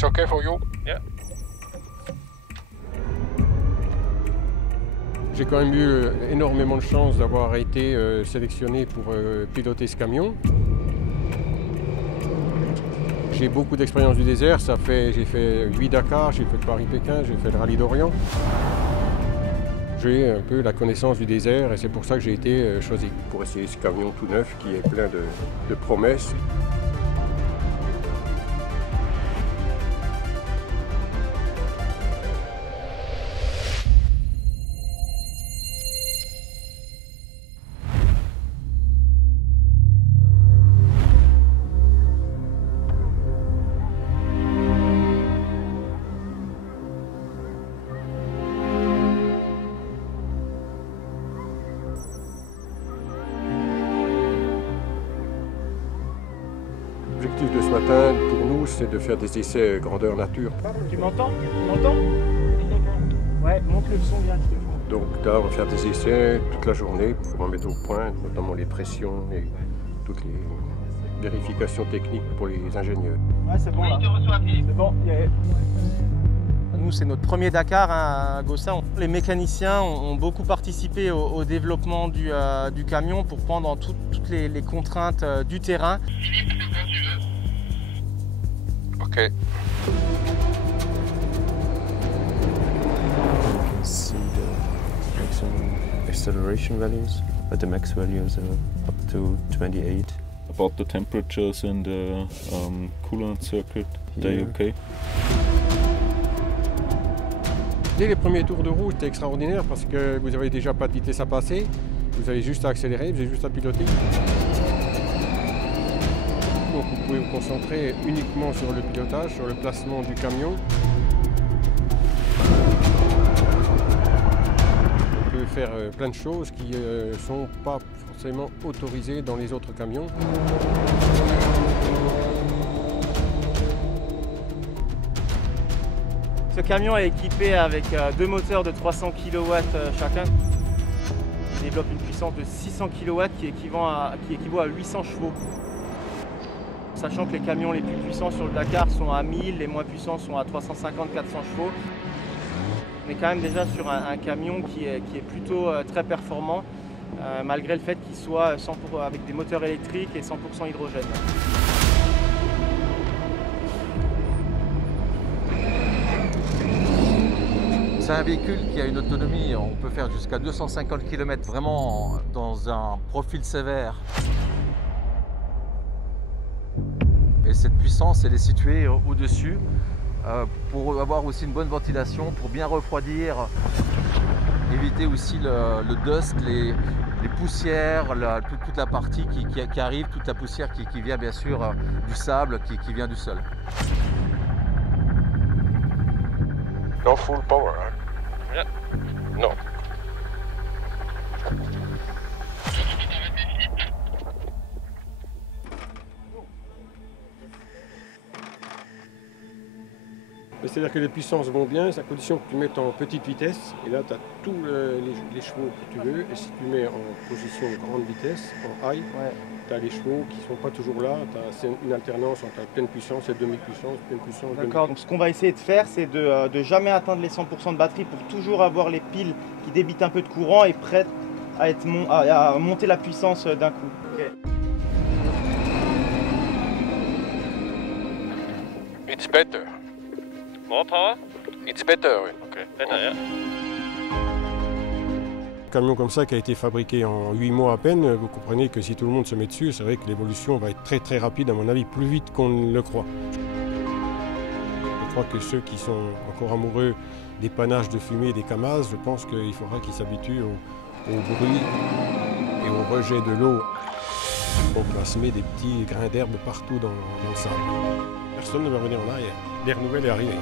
It's okay for you? Yeah. J'ai quand même eu énormément de chance d'avoir été sélectionné pour piloter ce camion. J'ai beaucoup d'expérience du désert, j'ai fait 8 Dakar, j'ai fait le Paris-Pékin, j'ai fait le Rallye d'Orient. J'ai un peu la connaissance du désert et c'est pour ça que j'ai été choisi pour essayer ce camion tout neuf qui est plein de promesses. L'objectif de ce matin, pour nous, c'est de faire des essais grandeur nature. Tu m'entends? Tu m'entends? Ouais, monte le son bien. Donc là, on va faire des essais toute la journée pour en mettre au point, notamment les pressions et toutes les vérifications techniques pour les ingénieurs. Ouais, c'est bon là. C'est bon, Nous, c'est notre premier Dakar à Gossa. Les mécaniciens ont beaucoup participé au développement du camion pour prendre toutes les contraintes du terrain. Okay. See the maximum acceleration values, but the max values are up to 28. About the temperatures in the coolant circuit, they okay? Dès les premiers tours de roue, c'était extraordinaire parce que vous n'avez déjà pas de vitesse à passer, vous avez juste à accélérer, vous avez juste à piloter. Donc vous pouvez vous concentrer uniquement sur le pilotage, sur le placement du camion. On peut faire plein de choses qui ne sont pas forcément autorisées dans les autres camions. Ce camion est équipé avec deux moteurs de 300 kW chacun. Il développe une puissance de 600 kW qui équivaut à 800 chevaux. Sachant que les camions les plus puissants sur le Dakar sont à 1000, les moins puissants sont à 350-400 chevaux. On est quand même déjà sur un camion qui est plutôt très performant, malgré le fait qu'il soit avec des moteurs électriques et 100% hydrogène. C'est un véhicule qui a une autonomie, on peut faire jusqu'à 250 km vraiment dans un profil sévère. Et cette puissance, elle est située au-dessus pour avoir aussi une bonne ventilation, pour bien refroidir, éviter aussi le dust, les poussières, toute la partie qui arrive, toute la poussière qui vient bien sûr du sable, qui vient du sol. No full power, hein? Yeah. Non. C'est-à-dire que les puissances vont bien, c'est à condition que tu mettes en petite vitesse. Et là, tu as tous les chevaux que tu veux. Et si tu mets en position grande vitesse, en high, tu as les chevaux qui ne sont pas toujours là. C'est une alternance entre pleine puissance et demi-puissance, pleine puissance. D'accord, donc ce qu'on va essayer de faire, c'est de jamais atteindre les 100% de batterie pour toujours avoir les piles qui débitent un peu de courant et prêtes à monter la puissance d'un coup. Okay. It's better. More power? It's better, oui. Okay, better, yeah. Un camion comme ça qui a été fabriqué en 8 mois à peine, vous comprenez que si tout le monde se met dessus, c'est vrai que l'évolution va être très très rapide, à mon avis, plus vite qu'on ne le croit. Je crois que ceux qui sont encore amoureux des panaches de fumée des Kamaz, je pense qu'il faudra qu'ils s'habituent au bruit et au rejet de l'eau. Donc on va semer des petits grains d'herbe partout dans le sable. Personne ne va venir en arrière. L'air nouvelle est arrivé.